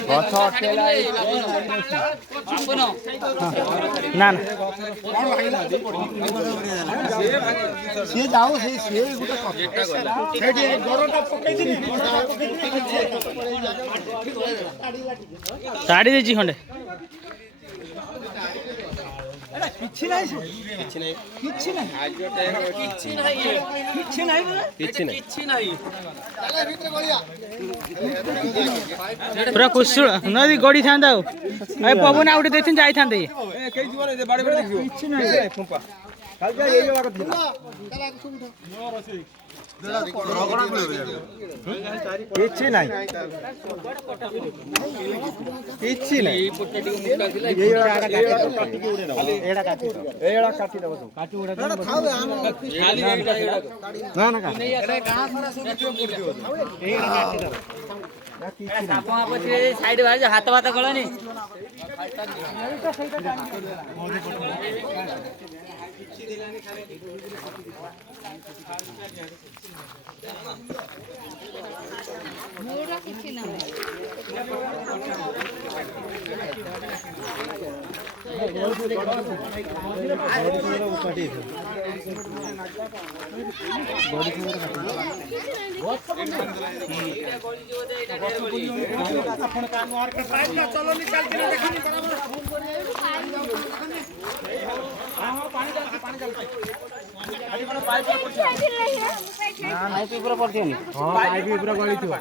गछ अटेला ना ना सी जाओ सी साड़ी देची खंडे किछि नाही किछि नाही किछि नाही आज जो टाइम किछि नाही किछि नाही किछि नाही किछि नाही पूरा कुसुळ नदी गडी थांदा ए पवन आउटे देथिन जाई थांदे ए केई जीवन बाड़ी बाड़ी देखियो किछि नाही फंपा काल जा एई वाला कथि चला सुबुठ मोर अछि किछि नाही किछि नाही एई पोटे टी मुक्का थिला एई वाला काटी के उडे दबो एडा काटी एडा काटी दबो सब काटी उडे दबो खाली एडा ना ना का एडा कहां सारा सब चोप कर दियो एडा काटी दबो सापा पछे साइड भाई हाथ बात गळनी मोरा किछि ना पाइप पूरा पड़थि हां पाइप पूरा गळी थियो